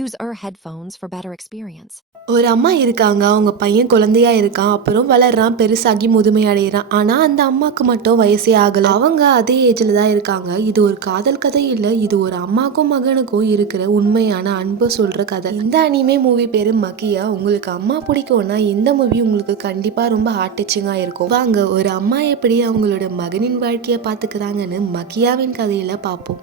Use Ur headphones for better experience. ஒரு அம்மா இருக்காங்க. அவங்க பையன் குழந்தையா இருக்கான். அப்புறம் வளர்றான், பெருசாகி முதுமை அடைகிறான். ஆனா அந்த அம்மாக்கு மட்டும் வயசே ஆகல. அவங்க அதே ஏஜ்ல தான் இருக்காங்க. இது ஒரு காதல் கதை இல்ல, இது ஒரு அம்மாக்கும் மகனுக்கும் இருக்கிற உண்மையான அன்பு சொல்ற கதை. இந்த அனிமே மூவி பேரு மக்கியா. உங்களுக்கு அம்மா பிடிக்கும்னா இந்த மூவி உங்களுக்கு கண்டிப்பா ரொம்ப ஹார்ட் டச்சிங்கா இருக்கும். வாங்க ஒரு அம்மா எப்படி அவங்களோட மகனின் வாழ்க்கைய பாத்துக்கிறாங்கன்னு மக்கியாவின் கதையில பார்ப்போம்.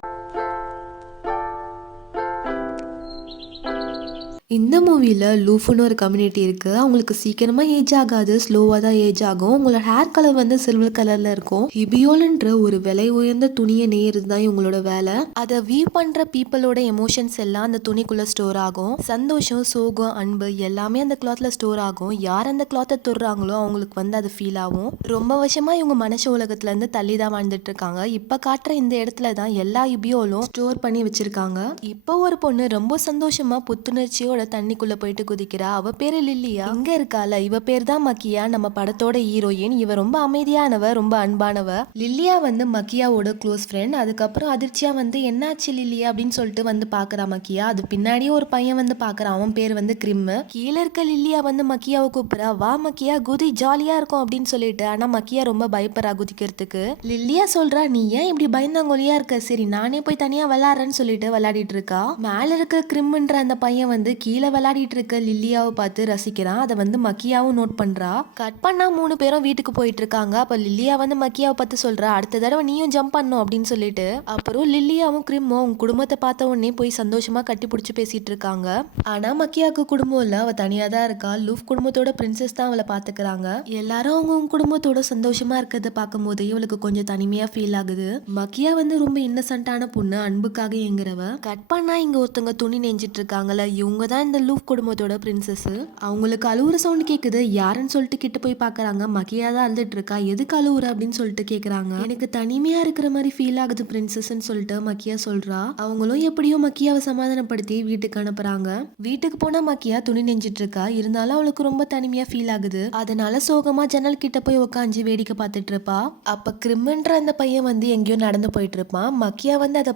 இந்த மூவியில் லூஃபுன்னு ஒரு கம்யூனிட்டி இருக்குது. அவங்களுக்கு சீக்கிரமாக ஏஜ் ஆகாது, ஸ்லோவாக தான் ஏஜ் ஆகும். உங்களோட ஹேர் கலர் வந்து சில்வர் கலரில் இருக்கும். ஹிபியோல்ன்ற ஒரு விலை உயர்ந்த துணியை நெய்யறது தான் இவங்களோட வேலை. அதை வீவ் பண்ணுற பீப்புளோட எமோஷன்ஸ் எல்லாம் அந்த துணிக்குள்ளே ஸ்டோர் ஆகும். சந்தோஷம், சோகம், அன்பு எல்லாமே அந்த கிளாத்தில் ஸ்டோர் ஆகும். யார் அந்த கிளாத்தை தொடுறாங்களோ அவங்களுக்கு வந்து அது ஃபீல் ஆகும். ரொம்ப வருஷமாக இவங்க மனுஷ உலகத்துலேருந்து தள்ளி தான் வாழ்ந்துட்டு இருக்காங்க. இப்போ காட்டுற இந்த இடத்துல தான் எல்லா ஹிபியோலும் ஸ்டோர் பண்ணி வச்சிருக்காங்க. இப்போ ஒரு பொண்ணு ரொம்ப சந்தோஷமாக புத்துணர்ச்சியோட தண்ணிக்குள்ள போயிட்டு குதிக்கிறா. அவ பேரு லில்லியா. இங்க இருக்கால, இவ பேர் தான் மக்கியா, நம்ம படத்தோட ஹீரோயின். இவ ரொம்ப அமைதியானவ, ரொம்ப அன்பானவ. லில்லியா வந்து மக்கியாவோட க்ளோஸ் ஃப்ரெண்ட். அதுக்கப்புறம் அதிர்ச்சியா வந்து என்னாச்சு லில்லியா அப்படின்னு சொல்லிட்டு வந்து பாக்குறா மக்கியா. அது பின்னாடியே ஒரு பையன் வந்து பாக்குறான். அவன் பேர் வந்து கிரிம். கீழே இருக்க லில்லியா வந்து மக்கியாவை கூப்பிடுறா. வா மக்கியா, குதி, ஜாலியா இருக்கும் அப்படின்னு சொல்லிட்டு. ஆனா மக்கியா ரொம்ப பயப்படுறா குதிக்கிறதுக்கு. லில்லியா சொல்றா, நீ ஏன் இப்படி பயந்தாங்கொலியா இருக்க, சரி நானே போய் தனியா விளையாடுறேன்னு சொல்லிட்டு விளையாடிட்டு இருக்கா. மேல இருக்க கிரிம்ன்ற அந்த பையன் வந்து கீழே விளையாடிட்டு இருக்க லில்லியாவை பார்த்து ரசிக்கிறான். அதை வந்து மக்கியாவும் நோட் பண்றா. கட் பண்ணா 3 பேரும் வீட்டுக்கு போயிட்டு இருக்காங்க. அப்ப லில்லியா வந்து மக்கியாவை பார்த்து சொல்றா, அடுத்த தடவை நீயும் ஜம்ப் பண்ணும் அப்படின்னு சொல்லிட்டு. அப்புறம் லில்லியாவும் கிரிம்மும் அவங்க குடும்பத்தை பார்த்த உடனே போய் சந்தோஷமா கட்டி பிடிச்சி பேசிட்டு இருக்காங்க. ஆனா மக்கியாவுக்கு குடும்பம் இல்ல, அவ தனியா தான் இருக்கா. லூஃப் குடும்பத்தோட பிரின்சஸ் தான் அவளை பாத்துக்கிறாங்க. எல்லாரும் அவங்க குடும்பத்தோட சந்தோஷமா இருக்கிறத பார்க்கும் போது இவளுக்கு கொஞ்சம் தனிமையா ஃபீல் ஆகுது. மக்கியா வந்து ரொம்ப இன்னசென்ட்டான பொண்ணு, அன்புக்காக எங்கிறவ. கட் பண்ணா இங்க ஒருத்தவங்க துணி நெஞ்சிட்டு இருக்காங்கல்ல, இவங்க தான் இந்த லூஃப் குடும்பத்தோட பிரின்சஸ். அவங்களுக்கு அழுவுற சவுண்ட் கேக்குது. யாருன்னு சொல்லிட்டு கிட்ட போய் பாக்குறாங்க. மக்கியா தான் அழுதுட்டு இருக்கா. எதுக்கு அழுவுற அப்படின்னு சொல்லிட்டு கேக்குறாங்க. எனக்கு தனிமையா இருக்கிற மாதிரி ஃபீல் ஆகுது பிரின்சஸ்ன்னு சொல்லிட்டு மக்கியா சொல்றா. அவங்களும் எப்படியோ மக்கியாவை சமாதானப்படுத்தி வீட்டுக்கு அனுப்புறாங்க. வீட்டுக்கு போனா மக்கியா துணி நெஞ்சிட்டு இருக்கா. இருந்தாலும் அவளுக்கு ரொம்ப தனிமையா ஃபீல் ஆகுது. அதனால சோகமா ஜன்னல் கிட்ட போய் உட்காந்து வேடிக்கை பார்த்துட்டு இருப்பா. அப்ப கிரிம்ன்ற அந்த பையன் வந்து எங்கேயோ நடந்து போயிட்டு இருப்பான். மக்கியா வந்து அதை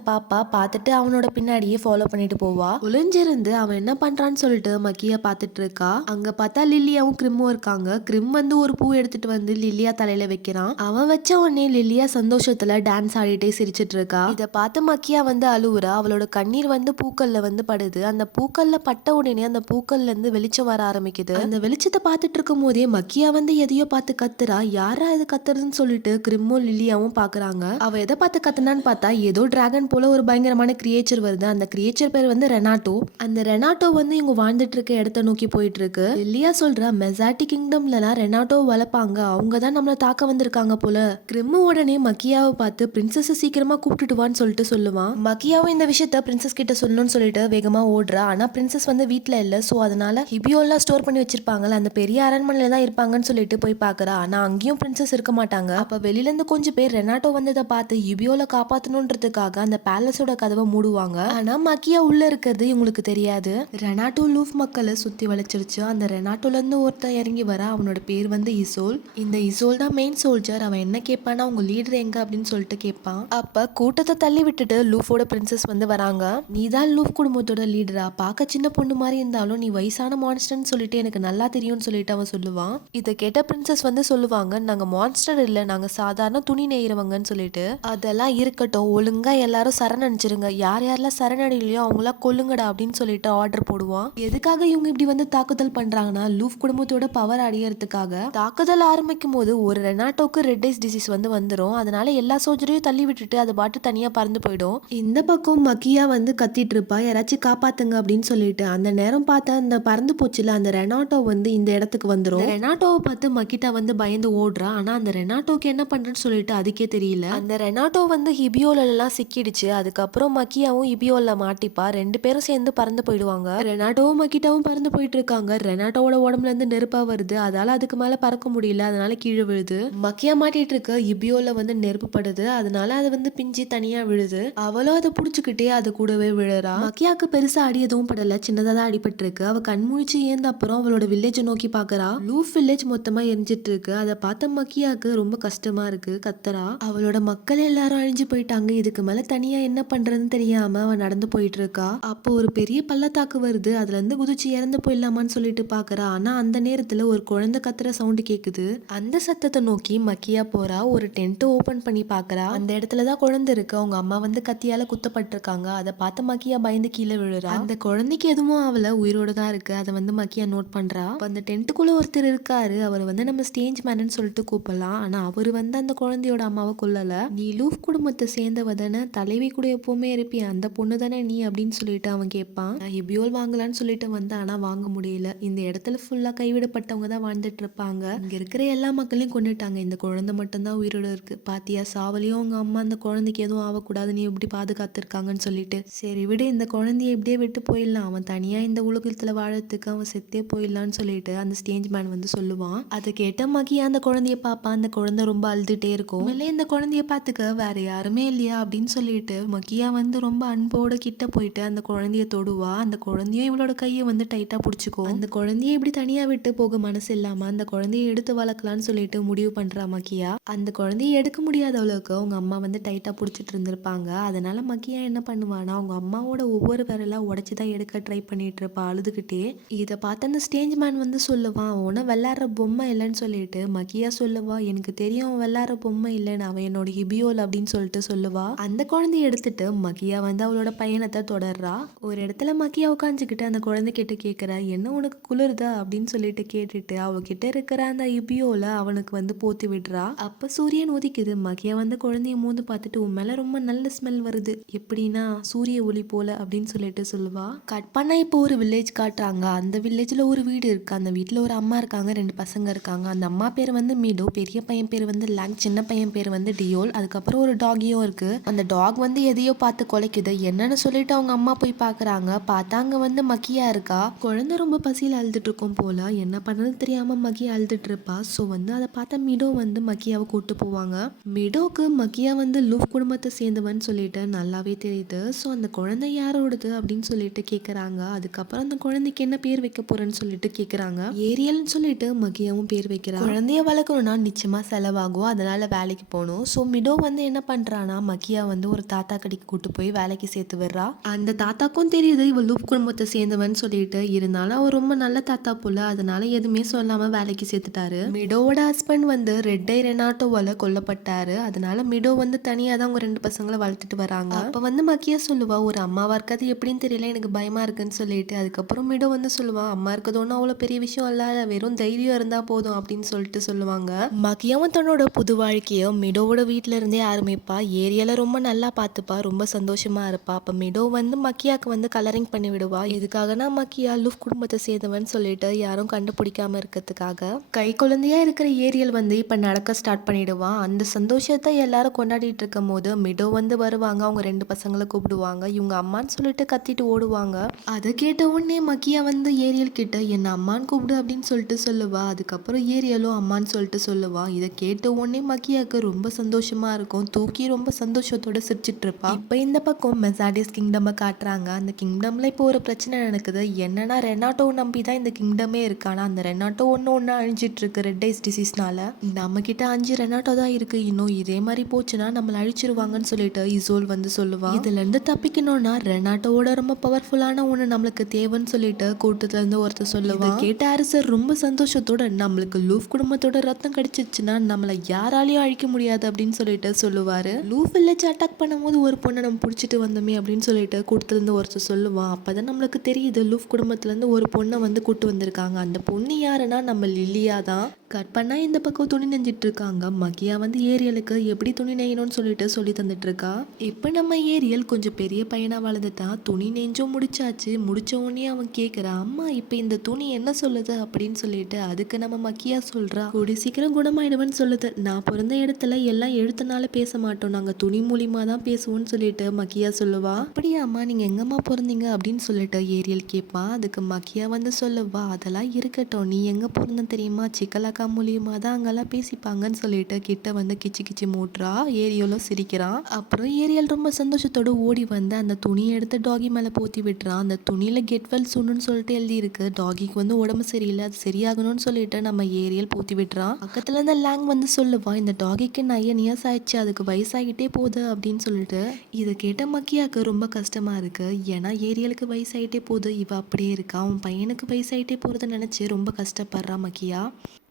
பார்த்துட்டு அவனோட பின்னாடியே ஃபாலோ பண்ணிட்டு போவா. ஒளிஞ்சிருந்து அவன் என்ன பண்றான்னு சொல்லிட்டு மக்கியா பார்த்துட்டு இருக்கா. அங்க பார்த்தா லில்லியாவும் கிரிம்மும் இருக்காங்க. கிரிம் வந்து ஒரு பூ எடுத்துட்டு வந்து லில்லியா தலையில வைக்கிறான். அவன் வச்ச உடனே லில்லியா சந்தோஷத்துல டான்ஸ் ஆடிட்டே சிரிச்சிட்டு இருக்கா. இதை பார்த்து மக்கியா வந்து அழுவுறா. அவளோட கண்ணீர் வந்து பூக்கள்ல வந்து படுது. அந்த பூக்கள்ல பட்ட உடனே அந்த பூக்கள்ல இருந்து வெளிச்சம் வர ஆரம்பிக்குது. அந்த வெளிச்சத்தை பார்த்துட்டு இருக்கும் போதே மக்கியா வந்து எதையோ பார்த்து கத்துறா. யாரா இது கத்துறதுன்னு சொல்லிட்டு கிரிம்மும் லில்லியாவும் பாக்குறாங்க. அவ எதை பார்த்து கத்துனான்னு பார்த்தா ஏதோ டிராகன் போல ஒரு பயங்கரமான கிரியேச்சர் வருது. அந்த கிரியேச்சர் பேர் வந்து ரெனாட்டோ. அந்த ரெனாட்டோ வந்து இவங்க வாழ்ந்துட்டு இருக்க இடத்த நோக்கி போயிட்டு இருக்கு. லில்லியா சொல்றா, மெசாட்டி கிங்டம்லாம் ரெனாட்டோ வளர்ப்பாங்க, அவங்க தான் நம்மள தாக்க வந்திருக்காங்க போல. கிரிம்மு உடனே மக்கியாவை பார்த்து பிரின்சஸ் சீக்கிரமா கூப்பிட்டுட்டு வான்னு சொல்லிட்டு சொல்லுவான். மக்கியாவும் இந்த விஷயத்த பிரின்சஸ் கிட்ட சொல்லணும்னு சொல்லிட்டு வேகமா ஓடுறா. ஆனா பிரின்சஸ் வந்து வீட்டுல இல்ல. சோ அதனால ஹிபியோலாம் ஸ்டோர் பண்ணி வச்சிருப்பாங்கல்ல, அந்த பெரிய அரண்மனையில தான் இருப்பாங்கன்னு சொல்லிட்டு போய் பாக்குறா. ஆனா அங்கேயும் பிரின்சஸ் இருக்க மாட்டாங்க. அப்ப வெளியில இருந்து கொஞ்சம் பேர் ரெனாட்டோ வந்ததை பார்த்து ஹிபியோல காப்பாத்தணும்ன்றதுக்காக அந்த பேலஸோட கதவை மூடுவாங்க. ஆனா மக்கியா உள்ள இருக்கிறது இவங்களுக்கு தெரியாது. ரெனாட்டோ லூஃப் மக்களை சுத்தி வளைச்சிருச்சு. அந்த ரெனாட்டோல இருந்து ஒருத்தன் இறங்கி வர. அவனோட பேர் வந்து இசோல். இந்த இசோல் தான் மெயின் சோல்ஜர். அவன் என்ன கேட்பானா, உங்க லீடர் எங்க அப்படின்னு சொல்லிட்டு கேட்பான். அப்ப கூட்டத்தை தள்ளி விட்டுட்டு லூஃபோட பிரின்சஸ் வந்து வராங்க. நீ தான் லூஃப் குடும்பத்தோட லீடரா? பார்க்க சின்ன பொண்ணு மாதிரி இருந்தாலும் நீ வயசான மான்ஸ்டர்னு சொல்லிட்டு எனக்கு நல்லா தெரியும்னு சொல்லிட்டு அவன் சொல்லுவான். இதை கேட்ட பிரின்சஸ் வந்து சொல்லுவாங்க, நாங்க மான்ஸ்டர் இல்ல, நாங்க சாதாரண துணி நெய்யறவங்கன்னு சொல்லிட்டு. அதெல்லாம் இருக்கட்டும், ஒழுங்கா எல்லாரும் சரணடைஞ்சிருங்க, யார் யாரெல்லாம் சரணடையிலையோ அவங்களா கொல்லுங்கடா அப்படின்னு சொல்லிட்டு ஆர்டர் போடுவான். எதுக்காக இவங்க இப்படி வந்து தாக்குதல் பண்றாங்கன்னா, லூஃப் குடும்பத்தோட பவர் அடையறதுக்காக. தாக்குதல் ஆரம்பிக்கும் போது ஒரு ரெனாட்டோக்கு ரெட் ஐஸ் டிசீஸ் வந்து வந்துடும். அதனால எல்லா சோல்ஜரையும் தள்ளி விட்டுட்டு அது பாட்டு தனியா பறந்து போயிடும். இந்த பக்கம் மக்கியா வந்து கத்திட்டு இருப்பா, யாராச்சும் காப்பாத்துங்க அப்படின்னு சொல்லிட்டு. அந்த நேரம் பார்த்தா அந்த பறந்து போச்சுல அந்த ரெனாட்டோ வந்து இந்த இடத்துக்கு வந்துடும். ரெனாட்டோவை பார்த்து மக்கிட்டா வந்து பயந்து ஓடுறா. ஆனா அந்த ரெனாட்டோக்கு என்ன பண்றேன்னு சொல்லிட்டு அதுக்கே தெரியல. அந்த ரெனாட்டோ வந்து ஹிபியோல எல்லாம் சிக்கிடுச்சு. அதுக்கப்புறம் மக்கியாவும் ஹிபியோல மாட்டிப்பா. 2 பேரும் சேர்ந்து பறந்து போயிடுவாங்க. ரெனாட்டோவும் மக்கிட்டாவும் பறந்து போயிட்டு இருக்காங்க. ரெனாட்டோவோட உடம்புல இருந்து நெருப்பா வருது. அதால அதுக்கு மேல பறக்க முடியல. அதனால கீழே விழுது. மக்கியா மாட்டிட்டு இருக்க இபியோல வந்து நெருப்பு படுது. அதனால அது வந்து பிஞ்சு தனியா விழுது. அவளும் அதை புடிச்சுக்கிட்டே அது கூடவே விழுறா. மக்கியாக்கு பெருசா அடி எதுவும் படல. சின்னதா தான் அடிபட்டு இருக்கு. அவ கண் முழிச்சு ஏந்த அப்புறம் அவளோட வில்லேஜ் நோக்கி பாக்குறா. லூஃப் வில்லேஜ் மொத்தமா எரிஞ்சிட்டு இருக்கு. அதை பார்த்த மக்கியாக்கு ரொம்ப கஷ்டமா இருக்கு. கத்துறா. அவளோட மக்கள் எல்லாரும் அழிஞ்சு போயிட்டாங்க. இதுக்கு மேல தனியா என்ன பண்றதுன்னு தெரியாம அவ நடந்து போயிட்டு இருக்கா. அப்போ ஒரு பெரிய பள்ளத்தாக்கு வருது. அதுல இருந்து குதிச்சு இறந்து போயிடலாமான்னு சொல்லிட்டு பாக்குறா. ஆனா அந்த நேரத்துல ஒரு குழந்தை கத்துற சவுண்ட் கேக்குது. அந்த சத்தத்தை நோக்கி மக்கியா போறா. ஒரு டென்ட் ஓபன் பண்ணி பாக்குறா. அந்த இடத்துலதான் குழந்தை இருக்கு. அவங்க அம்மா வந்து கத்தியால குத்தப்பட்டிருக்காங்க. அதை பார்த்து மக்கியா பயந்து கீழே விழுறா. அந்த குழந்தைக்கு எதுவும் அவள உயிரோட தான் இருக்கு. அதை வந்து மக்கியா நோட் பண்றா. அந்த டென்ட்டுக்குள்ள ஒருத்தர் இருக்காரு. அவர் வந்து நம்ம ஸ்டேஜ் மேனன்னு சொல்லிட்டு கூப்பிடலாம். ஆனா அவரு வந்து அந்த குழந்தையோட அம்மாவை கொல்லல. நீ லூஃப் குடும்பத்தை சேர்ந்தவ தானே, தலைவி கூட எப்பவுமே இருப்பி, அந்த பொண்ணு தானே நீ அப்படின்னு சொல்லிட்டு அவன் கேட்பான். நான் எபியோல் வாங்கலான்னு சொல்லிட்டு வந்தேன், ஆனா வாங்க முடியல. இந்த இடத்துல ஃபுல்லா கைவிடப்பட்டவங்க தான் வாழ்ந்துட்டு இருப்பாங்க. இங்க இருக்கிற எல்லா மக்களையும் கொண்டுட்டாங்க. இந்த குழந்தை மட்டும்தான் உயிரோட இருக்கு. பாத்தியா, சாவலியும் அவங்க அம்மா அந்த குழந்தைக்கு எதுவும் ஆகக்கூடாது, நீ எப்படி பாதுகாத்துருக்காங்கன்னு சொல்லிட்டு. சரி விடு, இந்த குழந்தைய எப்படியே விட்டு போயிடலாம். அவன் தனியா இந்த உலகத்துல வாழறதுக்கு அவன் செத்தே போயிடலான்னு சொல்லிட்டு அந்த ஸ்டேஜ் மேன் வந்து சொல்லுவான். அதை கேட்ட மகியா அந்த குழந்தைய பாப்பான். அந்த குழந்தை ரொம்ப அழுதுட்டே இருக்கும். இந்த குழந்தைய பாத்துக்க வேற யாருமே இல்லையா அப்படின்னு சொல்லிட்டு மகியா வந்து ரொம்ப அன்போட கிட்ட போயிட்டு அந்த குழந்தைய தொடுவா. அந்த குழந்தையும் இவளோட கையை வந்து டைட்டா பிடிச்சிக்கும். அந்த குழந்தைய இப்படி தனியா விட்டு போக மனசு இல்லாம அந்த குழந்தைய எடுத்து வளர்க்கலாம்னு சொல்லிட்டு முடிவு பண்றா மகியா. அந்த குழந்தைய எடுக்க முடியாத அளவுக்கு அவங்க அம்மா வந்து டைட்டா பிடிச்சிட்டு இருந்திருப்பாங்க. அதனால மகியா என்ன பண்ணுவானா, அவங்க அம்மாவோட ஒவ்வொரு விரலா உடைச்சுதான் எடுக்க ட்ரை பண்ணிட்டு இருப்பா அழுதுகிட்டே. இதை பார்த்து அந்த ஸ்டேஜ் மேன் வந்து சொல்லுவான், அவனை விளையாடுற பொம்மை இல்லைன்னு சொல்லிட்டு. மகியா சொல்லுவா, எனக்கு தெரியும் அவன் விளையாடுற பொம்மை இல்லைன்னு, அவன் என்னோட இபியோல் அப்படின்னு சொல்லிட்டு சொல்லுவா. அந்த குழந்தைய எடுத்துட்டு மகியா வந்து அவளோட பயணத்தை தொடர்றா. ஒரு இடத்துல மகியா உட்காந்துக்கிட்டு அந்த குழந்தை கிட்ட கேட்கிறா, என்ன உனக்கு குளிர்தா அப்படின்னு சொல்லிட்டு கேட்டுட்டு அவகிட்ட இருக்கிற அந்த இபியோல அவனுக்கு வந்து போத்தி விடுறா. அப்ப சூரியன் உதிக்குது. மகியா வந்து குழந்தைய மோந்து பார்த்துட்டு, உன் மேல ரொம்ப நல்ல ஸ்மெல் வருது, எப்படின்னா சூரிய ஒளி போல அப்படின்னு சொல்லிட்டு சொல்லுவா. கட் பண்ணா இப்போ ஒரு வில்லேஜ் காட்டுறாங்க. அந்த வில்லேஜ்ல ஒரு வீடு இருக்கு. அந்த வீட்டுல ஒரு அம்மா இருக்காங்க, 2 பசங்க இருக்காங்க. அந்த அம்மா பேர் வந்து மீடோ, பெரிய பையன் பேர் வந்து லாங், சின்ன பையன் பேர் வந்து டியோல். அதுக்கப்புறம் ஒரு டாகியும் இருக்கு. அந்த டாக் வந்து எதையோ பார்த்து குலைக்குது. என்னன்னு சொல்லிட்டு அவங்க அம்மா போய் பாக்குறாங்க. பார்த்தா அங்க வந்து மக்கியா இருக்கா. குழந்தை ரொம்ப பசியில அழுதுட்டு இருக்கும் போல. என்ன பண்ணது தெரியாம மக்கியா அழுதுட்டு இருப்பா. ஸோ வந்து அதை பார்த்தா மிடோ வந்து மக்கியாவை கூட்டு போவாங்க. மிடோக்கு மக்கியா வந்து லூஃப் குடும்பத்தை சேர்ந்தவன்னு சொல்லிட்டு நல்லாவே தெரியுது. ஸோ அந்த குழந்தை யாரோடது அப்படின்னு சொல்லிட்டு கேட்குறாங்க. அதுக்கப்புறம் அந்த குழந்தைக்கு என்ன பேர் வைக்க போறேன்னு சொல்லிட்டு கேட்குறாங்க. ஏரியல்னு சொல்லிட்டு மகியாவும் பேர் வைக்கிறாங்க. குழந்தைய வளர்க்கணும்னா நிச்சயமா செலவாகும். அதனால வேலைக்கு போகணும். ஸோ மிடோ வந்து என்ன பண்றானா, மகியா வந்து ஒரு தாத்தா கடைக்கு கூட்டு போய் வேலைக்கு சேர்த்து விடுறா. அந்த தாத்தாக்கும் தெரியுது இவ லூப் குடும்பத்தை சேர்ந்தவன்னு சொல்லிட்டு. இருந்தாலும் அவர் ரொம்ப நல்ல தாத்தா போல. அதனால எதுவுமே சொல்லாம வேலைக்கு சேர்த்துட்டாரு. மிடோவோட ஹஸ்பண்ட் வந்து ரெட் ஐ ரெனாட்டோவால கொல்லப்பட்டாரு. அதனால மிடோ வந்து தனியா தான் அவங்க 2 பசங்களை வளர்த்துட்டு வராங்க. அப்ப வந்து மக்கியா சொல்லுவா, ஒரு அம்மாவா இருக்காது எப்படின்னு தெரியல, எனக்கு பயமா இருக்குன்னு சொல்லிட்டு. அதுக்கப்புறம் மிடோ வந்து சொல்லுவா, அம்மா இருக்கிறது ஒன்றும் அவ்வளோ பெரிய விஷயம் இல்ல, வெறும் தைரியம் இருந்தா போதும் அப்படின்னு சொல்லிட்டு சொல்லுவாங்க. மக்கியாவும் தன்னோட புது வாழ்க்கையோ மிடோவோட வீட்டுல இருந்தே ஆரம்பிப்பா. ஏரியால ரொம்ப நல்லா பார்த்துப்பா, ரொம்ப சந்தோஷமா இருப்பா. அப்ப மிடோ வந்து மக்கியாக்கு வந்து கலரிங் பண்ணி விடுவா. எதுக்காகனா மக்கியா லூஃப் குடும்பத்தை சேர்ந்தவன் சொல்லிட்டு யாரும் கண்டுபிடிக்காம இருக்கிறதுக்காக. கை குழந்தையா இருக்கிற ஏரியல் வந்து இப்ப நடக்க ஸ்டார்ட் பண்ணிடுவான். அந்த சந்தோஷத்தை எல்லாரும் கொண்டாடிட்டு இருக்கும் போது மிடோ வந்து வருவாங்க. அவங்க 2 பசங்களை கூப்பிடுவாங்க. இவங்க அம்மான்னு சொல்லிட்டு கத்திட்டு ஓடுவாங்க. அதை கேட்ட உடனே மக்கியா வந்து ஏரியல் கிட்ட என்ன அம்மான்னு கூப்பிடு அப்படின்னு சொல்லிட்டு சொல்லுவா. அதுக்கப்புறம் ஏரியலும் அம்மான்னு சொல்லிட்டு சொல்லுவா. இதை கேட்ட உடனே மக்கியாக்கு ரொம்ப சந்தோஷமா இருக்கும். தூக்கி ரொம்ப சந்தோஷத்தோட சிரிச்சிட்டு இருப்பா. இப்ப இந்த பக்கம் மெசாடியஸ் கிங்டம் காட்டுறாங்க. அந்த கிங்டம்ல இப்போ ஒரு பிரச்சனை நடக்குது. என்னன்னா, ரெனாட்டோ நம்பி தான் இந்த கிங்டமே இருக்கு. ஆனா அந்த ரெனாட்டோ ஒன்னு அழிஞ்சிட்டு இருக்கு ரெட் ஐஸ் டிசீஸ்னால. நம்ம கிட்ட 5 ரெனாட்டோ தான் இருக்கு. இன்னும் இதே மாதிரி போச்சுன்னா நம்மள அழிச்சிருவாங்கன்னு சொல்லிட்டு இசோல் வந்து சொல்லுவா. இதுல இருந்து தப்பிக்கணும்னா ரெனாட்டோவோட ரொம்ப பவர்ஃபுல்லான ஒண்ணு நம்மளுக்கு தேவைன்னு சொல்லிட்டு கூட்டத்துல இருந்து ஒருத்தர் சொல்லுவா. கேட்ட அரசர் ரொம்ப சந்தோஷத்தோட, நம்மளுக்கு லூஃப் குடும்பத்தோட ரத்தம் கிடைச்சிச்சுன்னா நம்மள யாராலையும் அழிக்க முடியாது அப்படின்னு சொல்லிட்டு சொல்லுவாரு. லூஃப் வில்லேஜ் அட்டாக் பண்ணும்போது ஒரு பொண்ணை நம்ம பிடிச்சிட்டு வந்தோமே அப்படின்னு சொல்லிட்டு கூட்டத்துல இருந்து ஒருத்தர் சொல்லுவான். அப்பதான் நம்மளுக்கு தெரியுது லூஃப் குடும்பத்துல இருந்து ஒரு பொண்ணை வந்து கூட்டு வந்திருக்காங்க. அந்த பொண்ணு யாருன்னா நம்ம லில்லியா தான். கட் பண்ணா இந்த பக்கம் துணி நெஞ்சிட்டு இருக்காங்க. மகியா வந்து ஏரியலுக்கு எப்படி துணி நெய்யணும்னு சொல்லிட்டு சொல்லி தந்துட்டு இருக்கா. இப்ப நம்ம ஏரியல் கொஞ்சம் பெரிய பையனா வளர்ந்துட்டான். துணி நெஞ்சும் முடிச்சாச்சு. முடிச்ச உடனே அவன் கேக்குறான், அம்மா இப்ப இந்த துணி என்ன சொல்லுது அப்படின்னு சொல்லிட்டு. அதுக்கு நம்ம மக்கியா சொல்றா, கூடி சீக்கிரம் குணமாயிடுவேன்னு சொல்லுது. நான் பிறந்த இடத்துல எல்லாம் எழுத்துனால பேச மாட்டோம், நாங்க துணி மூலியமா தான் பேசுவோம்னு சொல்லிட்டு மக்கியா சொல்லுவா. அப்படியா அம்மா, நீங்க எங்கம்மா பிறந்தீங்க அப்படின்னு சொல்லிட்டு ஏரியல் கேட்பான். அதுக்கு மக்கியா வந்து சொல்லுவா, அதெல்லாம் இருக்கட்டும், நீ எங்க பிறந்த தெரியுமா, சிக்கலாக்கா மூலியமா தான் அங்கெல்லாம் பேசிப்பாங்கன்னு சொல்லிட்டு கிட்ட வந்து கிச்சு கிச்சு மூட்டுறா. ஏரியலும் சிரிக்கிறான். அப்புறம் ஏரியல் ரொம்ப சந்தோஷத்தோட ஓடி வந்து அந்த துணியை எடுத்து டாகி மேல போத்தி விட்டுறான். அந்த துணியில கெட் வெல் சூன்னு சொல்லிட்டு எழுதி இருக்கு. டாகிக்கு வந்து உடம்பு சரியில்லை, அது சரியாகணும்னு சொல்லிட்டு நம்ம ஏரியல் போத்தி விட்டுறான். பக்கத்துல இருந்த லேங் வந்து சொல்லுவான், இந்த டாகிக்கு 9 இயர்ஸ் ஆயிடுச்சு, அதுக்கு வயசாகிட்டே போகுது அப்படின்னு சொல்லிட்டு. இதை கேட்ட மக்கியாக்கு ரொம்ப கஷ்டமா இருக்கு. ஏன்னா ஏரியலுக்கு வயசாயிட்டே போகுது, இவ அப்படியே இருக்கா. அவன் பையனுக்கு வயசாயிட்டே போறதை நினைச்சு ரொம்ப கஷ்டப்படுறா மக்கியா.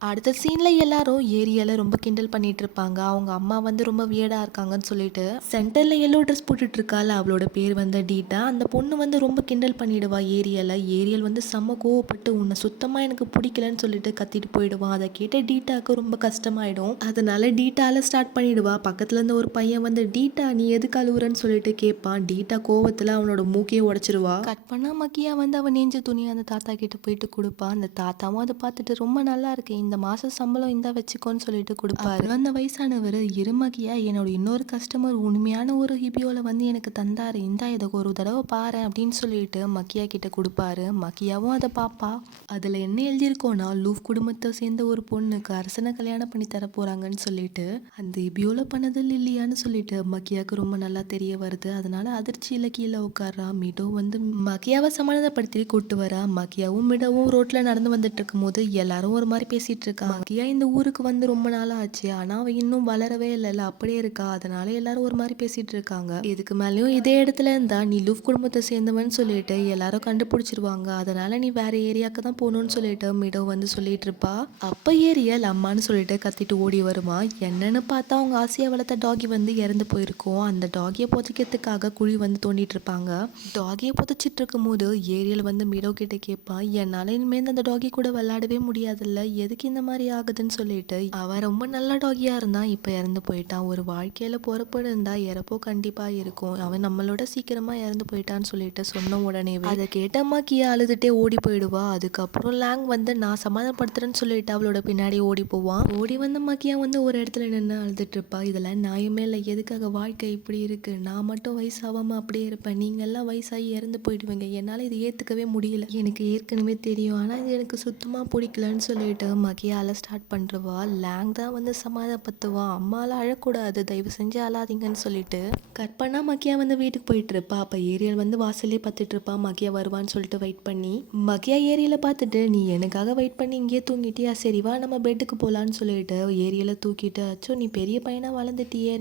அடுத்த சீன்ல எல்லாரும் ஏரியலை ரொம்ப கிண்டல் பண்ணிட்டு இருப்பாங்க. அவங்க அம்மா வந்து ரொம்ப வியர்டா இருக்காங்கன்னு சொல்லிட்டு. சென்டர்ல எல்லோ ட்ரெஸ் போட்டுட்டு இருக்கால, அவளோட பேர் வந்து டீட்டா. அந்த பொண்ணு வந்து ரொம்ப கிண்டல் பண்ணிடுவா ஏரியலை. ஏரியல் வந்து செம்ம கோவப்பட்டு, உன்னை சுத்தமா எனக்கு பிடிக்கலன்னு சொல்லிட்டு கத்திட்டு போயிடுவான். அதை கேட்ட டீட்டாக்கு ரொம்ப கஷ்டமாயிடும். அதனால டீட்டால ஸ்டார்ட் பண்ணிடுவா. பக்கத்துல இருந்து ஒரு பையன் வந்து, டீட்டா நீ எதுக்கு அழுவுறன்னு சொல்லிட்டு கேட்பான். டீட்டா கோவத்துல அவனோட மூக்கையே உடைச்சிருவா. கட் பண்ணா மக்கியா வந்து அவன் நெஞ்ச துணி அந்த தாத்தா கிட்ட போயிட்டு கொடுப்பான். அந்த தாத்தாவும் அதை பார்த்துட்டு, ரொம்ப நல்லா இருக்கு, இந்த மாசம் சம்பளம் இந்தா வச்சுக்கோன்னு சொல்லிட்டு கொடுப்பாரு. அந்த வயசானவர், இருமகியா என்னோட இன்னொரு கஸ்டமர் உண்மையான ஒரு ஹிபியோல வந்து எனக்கு தந்தாரு, இந்தா இதை ஒரு தடவை பாரு அப்படின்னு சொல்லிட்டு மக்கியா கிட்ட கொடுப்பாரு. மக்கியாவும் அதை பாப்பா. அதுல என்ன எழுதியிருக்கோன்னா, லூஃப் குடும்பத்தை சேர்ந்த ஒரு பொண்ணுக்கு அரசனை கல்யாணம் பண்ணி தர போறாங்கன்னு சொல்லிட்டு. அந்த ஹிபியோல பண்ணது இல்லையான்னு சொல்லிட்டு மக்கியாவுக்கு ரொம்ப நல்லா தெரிய வருது. அதனால அதிர்ச்சியில கீழே உட்கார்றா. மிடோ வந்து மக்கியாவை சமாதானப்படுத்தி கூட்டு வரா. மக்கியாவும் மிடோவும் ரோட்ல நடந்து வந்துட்டு இருக்கும் போது எல்லாரும் ஒரு மாதிரி பேசிட்டு இருக்காங்க. மக்கியா இந்த ஊருக்கு வந்து ரொம்ப நாளா ஆச்சு, ஆனா அவ இன்னும் வளரவே இல்லைல்ல, அப்படியே இருக்கா. அதனால எல்லாரும் ஒரு மாதிரி பேசிட்டு இருக்காங்க. இதுக்கு மேலேயும் இதே இடத்துல இருந்தா நீ லூஃப் குடும்பத்தை சேர்ந்தவன் சொல்லிட்டு எல்லாரும் கண்டுபிடிச்சிருவாங்க. அதனால நீ வேற ஏரியாவுக்கு தான் போகணும்னு சொல்லிட்டு மிடோ வந்து சொல்லிட்டு இருப்பா. அப்ப ஏரியல் அம்மான்னு சொல்லிட்டு கத்திட்டு ஓடி வருமா. என்னன்னு பார்த்தா அவங்க ஆசையா வளர்த்த டாகி வந்து இறந்து போயிருக்கும். அந்த டாகியை புதைக்கிறதுக்காக குழி வந்து தோண்டிட்டு இருப்பாங்க. டாகியை புதைச்சிட்டு இருக்கும் போது ஏரியல் வந்து மிடோ கிட்ட கேட்பா, என்னால இனிமேல் அந்த டாகி கூட விளையாடவே முடியாதுல்ல, எதுக்கு இந்த மாதிரி ஆகுதுன்னு சொல்லிட்டு. அவன் ரொம்ப நல்ல டாகியா இருந்தான், இப்ப இறந்து போயிட்டான். ஒரு வாழ்க்கையில பொறுப்பு இருந்தா இறப்போ கண்டிப்பா இருக்கும், அவன் நம்மளோட சீக்கிரமா இறந்து போயிட்டான்னு சொல்லிட்டு சொன்ன உடனே அதை கேட்ட மக்கியா அழுதுட்டே ஓடி போயிடுவா. அதுக்கப்புறம் லேங் வந்து நான் சமாதானப்படுத்துறேன்னு சொல்லிட்டு அவளோட பின்னாடி ஓடி போவான். ஓடி வந்த மக்கியா வந்து ஒரு இடத்துல நின்று அழுதுட்டு இருப்பா. இதெல்லாம் நியாயமே இல்லை, எதுக்காக வாழ்க்கை இப்படி இருக்கு, நான் மட்டும் வயசாகாம அப்படியே இருப்பேன், நீங்க எல்லாம் வயசாகி இறந்து போயிடுவீங்க, என்னால இது ஏத்துக்கவே முடியல, எனக்கு ஏற்கனவே தெரியும், ஆனா இது எனக்கு சுத்தமா பிடிக்கலன்னு சொல்லிட்டு மக்கியால ஸ்டார்ட் பண்ணுறவா. லேங் தான் வந்து சமாதானப்படுத்துவா, அம்மாலாம் அழக்கூடாது, தயவு செஞ்சு அழாதீங்கன்னு சொல்லிட்டு. கட் பண்ணா மக்கியா வந்து வீட்டுக்கு போயிட்டு இருப்பா. அப்போ ஏரியல் வந்து வாசல்லே பார்த்துட்டு இருப்பா, மக்கியா வருவான்னு சொல்லிட்டு வெயிட் பண்ணி. மக்கியா ஏரியலை பார்த்துட்டு, நீ எனக்காக வெயிட் பண்ணி இங்கேயே தூங்கிட்டியா, சரி வா நம்ம பெட்டுக்கு போகலான்னு சொல்லிட்டு ஏரியலை தூக்கிட்டு, அச்சோ நீ பெரிய பையனா வளர்ந்துட்டியே,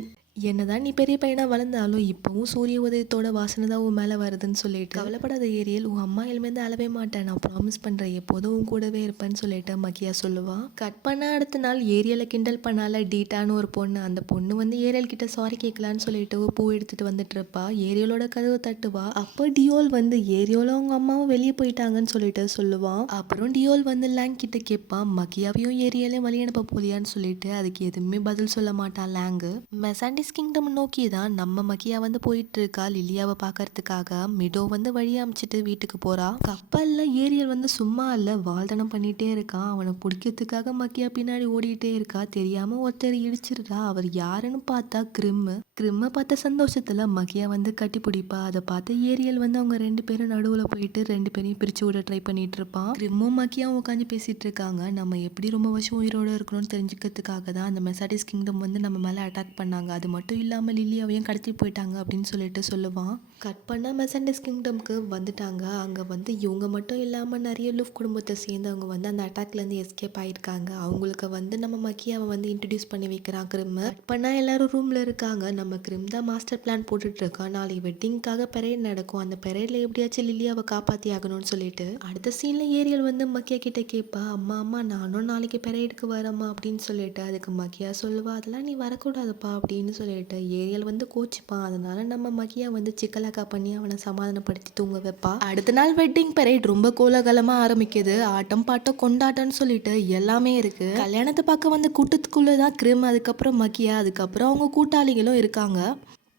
என்னதான் நீ பெரிய பையனா வளர்ந்தாலும் இப்பவும் சூரிய உதயத்தோட வாசனை தான் உன் மேலே வருதுன்னு சொல்லிட்டு. கவலைப்படாத ஏரியல், உன் அம்மா இனிமேல் அழவே மாட்டேன், நான் ப்ராமிஸ் பண்ணுறேன், எப்போதும் உன் கூடவே இருப்பேன்னு சொல்லிட்டு மக்கியா சொல்லுவா. கட் பண்ண அடுத்த நாள் ஏரியலை கிண்டல் பண்ணால டீட்டான்னு ஒரு பொண்ணு. அந்த பொண்ணு வந்து ஏரியல் கிட்ட சாரி கேட்கலான்னு சொல்லிட்டு ஒரு பூ எடுத்துட்டு வந்துட்டு இருப்பா. ஏரியலோட கதவு தட்டுவா. அப்போ டியோல் வந்து ஏரியோல அவங்க அம்மாவும் வெளியே போயிட்டாங்கன்னு சொல்லிட்டு சொல்லுவான். அப்புறம் டியோல் வந்து லேங் கிட்ட கேட்பான், மக்கியாவையும் ஏரியாலையும் வழி அனுப்ப போலியான்னு சொல்லிட்டு. அதுக்கு எதுவுமே பதில் சொல்ல மாட்டான் லேங்கு. மெசாண்டிஸ் கிங்டம் நோக்கி தான் நம்ம மக்கியா வந்து போயிட்டு இருக்கா லிலியாவை பார்க்கறதுக்காக. மிடோ வந்து வழி அமைச்சிட்டு வீட்டுக்கு போறா. கப்பல்ல ஏரியல் வந்து சும்மா இல்ல, வால்தனம் பண்ணிட்டே இருக்கான். அவனை பிடிக்கிறதுக்காக மக்கியா பின்னாடி ஓடிட்டே இருக்கா. தெரியாம ஒருத்தர் இடிச்சிருக்கா. அவர் யாருன்னு பார்த்தா கிரிம்மை பார்த்த சந்தோஷத்துல மக்கியா வந்து கட்டி பிடிப்பா. அதை பார்த்து ஏரியல் வந்து அவங்க 2 பேரும் நடுவுல போயிட்டு 2 பேரையும் பிரிச்சு விட ட்ரை பண்ணிட்டு இருப்பான். கிரிம்மும் மக்கியாவும் உட்காந்து பேசிட்டு இருக்காங்க. நம்ம எப்படி ரொம்ப வருஷம் உயிரோட இருக்கணும்னு தெரிஞ்சுக்கிறதுக்காக தான் அந்த மெசாடிஸ் கிங்டம் வந்து நம்ம மேல அட்டாக் பண்ணாங்க, அது மட்டும் இல்லாமல் லில்லியாவையும் கடத்தி போயிட்டாங்க அப்படின்னு சொல்லிட்டு சொல்லுவான். கட் பண்ண மெசாண்டிஸ் கிங்டம்க்கு வந்துட்டாங்க. அங்கே வந்து இவங்க மட்டும் இல்லாமல் நிறைய லூஃப் குடும்பத்தை சேர்ந்தவங்க வந்து அந்த அட்டாக்லேருந்து எஸ்கேப் ஆயிருக்காங்க. அவங்களுக்கு வந்து நம்ம மக்கியாவை வந்து இன்ட்ரடியூஸ் பண்ணி வைக்கிறான் கிரிம். கட் பண்ணால் எல்லாரும் ரூமில் இருக்காங்க. நம்ம கிரிம் தான் மாஸ்டர் பிளான் போட்டுட்டு இருக்கான். நாளைக்கு வெட்டிங்காக பெரேட் நடக்கும், அந்த பெரேட்ல எப்படியாச்சும் லில்லியாவை காப்பாற்றி ஆகணும்னு சொல்லிட்டு. அடுத்த சீன்ல ஏரியல் வந்து மக்கியா கிட்ட கேட்பா, அம்மா அம்மா நானும் நாளைக்கு பெரேடுக்கு வரேம்மா அப்படின்னு சொல்லிட்டு. அதுக்கு மக்கியா சொல்லுவா, அதெல்லாம் நீ வரக்கூடாதுப்பா அப்படின்னு சொல்லிட்டு ஏரியல் வந்து கோச்சிப்பான். அதனால நம்ம மக்கியா வந்து சிக்கலாக்கா பண்ணி அவனை சமாதானப்படுத்தி தூங்க வைப்பா. அடுத்த நாள் வெட்டிங் பரேட் ரொம்ப கோலாகலமா ஆரம்பிக்குது. ஆட்டம் பாட்டம் கொண்டாட்டம்னு சொல்லிட்டு எல்லாமே இருக்கு. கல்யாணத்தை பார்க்க வந்து கூட்டத்துக்குள்ளதான் கிரிம், அதுக்கப்புறம் மக்கியா, அதுக்கப்புறம் அவங்க கூட்டாளிகளும் இருக்காங்க.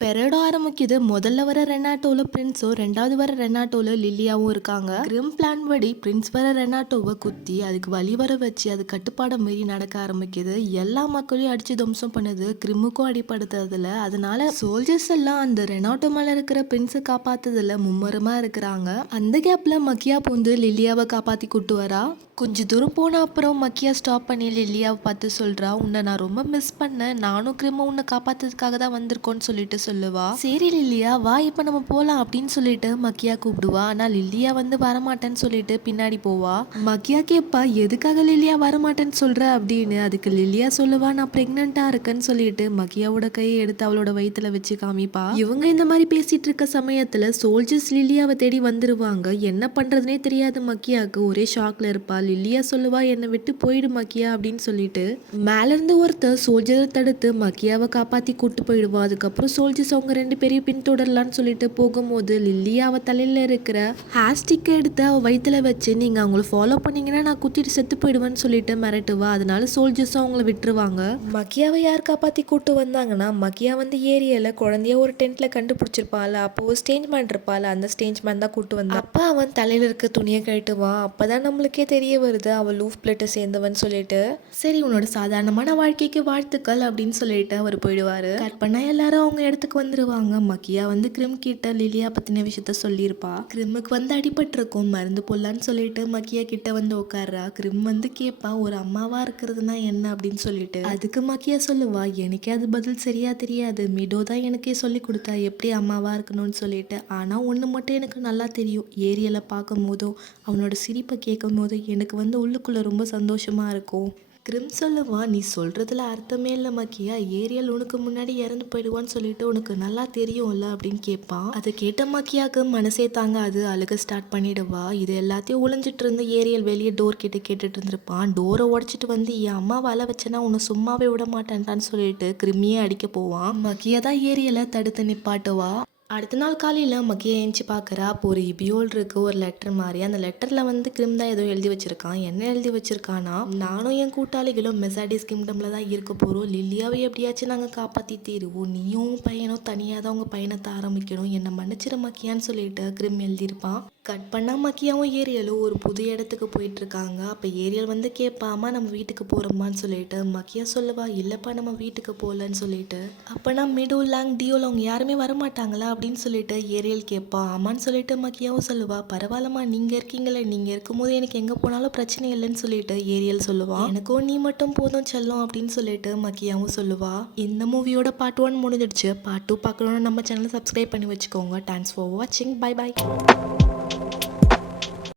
பெரேடும் ஆரம்பிக்குது. முதல்ல வர ரெனாட்டோல பிரின்ஸும், ரெண்டாவது வர ரெனாட்டோல லில்லியாவும் இருக்காங்க. கிரிம் பிளான் படி பிரின்ஸ் வர ரெனாட்டோவை குத்தி அதுக்கு வழி வர வச்சு அது கட்டுப்பாடை மீறி நடக்க ஆரம்பிக்குது. எல்லா மக்களையும் அடிச்சு துவம்சம் பண்ணுது. கிரிமுக்கும் அடிப்படுத்துறதுல. அதனால சோல்ஜர்ஸ் எல்லாம் அந்த ரெனாட்டோ மேல இருக்கிற பிரின்ஸை காப்பாத்துறதுல மும்மரமா இருக்கிறாங்க. அந்த கேப்ல மக்கியா பூந்து லில்லியாவை காப்பாத்தி கூட்டு வரா. கொஞ்ச தூரம் போன அப்புறம் மக்கியா ஸ்டாப் பண்ணி லில்லியாவை பார்த்து சொல்றா, உன்னை நான் ரொம்ப மிஸ் பண்ணேன், நானும் கிரிமும் உன்னை காப்பாத்துறதுக்காக தான் வந்திருக்கோன்னு சொல்லிட்டு சொல்லுவா. சரி லில்லியா வா இப்ப நம்ம போலாம் அப்படின்னு சொல்லிட்டு மக்கியா கூப்பிடுவா. ஆனா லில்லியா வந்து வரமாட்டேன்னு சொல்லிட்டு பின்னாடி போவா. மக்கியா கேப்பா, எதுக்காக லில்லியா வரமாட்டேன்னு சொல்ற அப்படின்னு. அதுக்கு லில்லியா சொல்லுவா, நான் பிரெக்னெண்டா இருக்கேன்னு சொல்லிட்டு மக்கியாவோட கையை எடுத்து அவளோட வயித்துல வச்சு காமிப்பா. இவங்க இந்த மாதிரி பேசிட்டு இருக்க சமயத்துல சோல்ஜர்ஸ் லில்லியாவை தேடி வந்துருவாங்க. என்ன பண்றதுனே தெரியாது மக்கியாவுக்கு. ஒரே ஷாக்ல இருப்பா. லில்லியா சொல்லுவா, என்னை விட்டு போயிடு மக்கியா அப்படின்னு சொல்லிட்டு மேல இருந்து ஒருத்தர் சோல்ஜரை தடுத்து மக்கியாவை காப்பாத்தி கூட்டு போயிடுவா. அதுக்கப்புறம் சோல்ஜர்ஸ் அவங்க 2 பேரையும் பின்தொடரலான்னு சொல்லிட்டு போகும்போது லில்லியா அவ தலையில இருக்கிற ஹேஸ்டிக்கை எடுத்து அவ வயிற்றுல வச்சு, நீங்க அவங்கள ஃபாலோ பண்ணீங்கன்னா நான் குத்திட்டு செத்து போயிடுவேன்னு சொல்லிட்டு மிரட்டுவா. அதனால சோல்ஜர்ஸும் அவங்கள விட்டுருவாங்க. மக்கியாவை யார் காப்பாத்தி கூட்டு வந்தாங்கன்னா, மக்கியா வந்து ஏரியால குழந்தைய ஒரு டென்ட்ல கண்டுபிடிச்சிருப்பாள். அப்போ ஸ்டேஜ் மேன் இருப்பாள், அந்த ஸ்டேஜ் மேன் தான் கூட்டு வந்தா. அப்ப அவன் தலையில இருக்க துணியை கழட்டுவான். அப்பதான் நம்மளுக்கே தெரிய வருது அவள் லூஃப் பிளேட்டை சேர்ந்தவன் சொல்லிட்டு. சரி உன்னோட சாதாரணமான வாழ்க்கைக்கு வாழ்த்துக்கள் அப்படின்னு சொல்லிட்டு அவர் போயிடுவாரு. கட் பண்ணா எல்லாரும் அவங்க இடத்துக்கு வந்துருவாங்க. மக்கியா வந்து கிரிம் கிட்ட லிலியா பத்தின விஷயத்த சொல்லியிருப்பா. கிரிமுக்கு வந்து அடிபட்டிருக்கும், மருந்து போடலான்னு சொல்லிட்டு மக்கியா கிட்ட வந்து உட்கார்றா. கிரிம் வந்து கேட்பா, ஒரு அம்மாவா இருக்கிறதுனா என்ன அப்படின்னு சொல்லிட்டு. அதுக்கு மக்கியா சொல்லுவா, எனக்கே அது பதில் சரியா தெரியாது, மிடோ தான் எனக்கே சொல்லி கொடுத்தா எப்படி அம்மாவா இருக்கணும்னு சொல்லிட்டு. ஆனா ஒண்ணு மட்டும் எனக்கு நல்லா தெரியும், ஏரியலை பார்க்கும் போதும் அவனோட சிரிப்பை கேட்கும் போது எனக்கு வந்து உள்ளுக்குள்ள ரொம்ப சந்தோஷமா இருக்கும். கிரிம் சொல்லுவா, நீ சொல்றதுல அர்த்தமே இல்லை மக்கியா, ஏரியல் உனக்கு முன்னாடி இறந்து போயிடுவான்னு சொல்லிட்டு உனக்கு நல்லா தெரியும்ல அப்படின்னு கேட்பான். அதை கேட்ட மக்கியாவுக்கு மனசே தாங்காது, அழுக ஸ்டார்ட் பண்ணிடுவா. இது எல்லாத்தையும் ஒளிஞ்சிட்டு இருந்த ஏரியல் வெளியே டோர் கிட்ட கேட்டுட்டு இருந்திருப்பான். டோரை உடச்சிட்டு வந்து, என் அம்மாவை அழ வச்சேன்னா உன்னை சும்மாவே விட மாட்டேன்டான்னு சொல்லிட்டு கிரிமியே அடிக்க போவான். மக்கியா தான் ஏரியலை தடுத்து நிப்பாட்டுவா. அடுத்த நாள் காலையில் மக்கியா ஏஞ்சி பார்க்குறா. அப்போ ஒரு இபியோல் இருக்கு, ஒரு லெட்டர் மாதிரி. அந்த லெட்டரில் வந்து கிரிம் தான் ஏதோ எழுதி வச்சிருக்கான். என்ன எழுதி வச்சிருக்கானா, நானும் என் கூட்டாளிகளும் மெசாடிஸ் கிங்டமில் தான் இருக்க போகிறோம், லில்லியாவை எப்படியாச்சும் நாங்கள் காப்பாற்றி தீருவோம், நீயும் பையனும் தனியாக தான் உங்கள் பயணத்தை ஆரம்பிக்கணும், என்னை மன்னிச்சிட மக்கியான்னு சொல்லிட்டு கிரிம் எழுதியிருப்பான். கட் பண்ணா மக்கியாவும் ஏரியலும் ஒரு புது இடத்துக்கு போயிட்டு இருக்காங்க. அப்போ ஏரியல் வந்து கேட்பாமா, நம்ம வீட்டுக்கு போகிறோமான்னு சொல்லிட்டு. மக்கியா சொல்லுவா, இல்லைப்பா நம்ம வீட்டுக்கு போகலன்னு சொல்லிட்டு. அப்போனா மிடோ லாங் டியோல அவங்க யாருமே வரமாட்டாங்களா அப்படின்னு சொல்லிட்டு ஏரியல் கேட்பா. ஆமான்னு சொல்லிட்டு மக்கியாவும் சொல்லுவா, பரவாயில்லம்மா நீங்கள் இருக்கீங்களே, நீங்கள் இருக்கும்போது எனக்கு எங்கே போனாலும் பிரச்சனை இல்லைன்னு சொல்லிட்டு ஏரியல் சொல்லுவா. எனக்கும் நீ மட்டும் போதும் செல்லும் அப்படின்னு சொல்லிட்டு மக்கியாவும் சொல்லுவா. இந்த மூவியோட பார்ட் 1 முடிஞ்சிடுச்சு. பார்ட் 2 பார்க்கணுன்னு நம்ம சேனலை சப்ஸ்கிரைப் பண்ணி வச்சுக்கோங்க. தேங்க்ஸ் ஃபார் வாட்சிங். Bye bye.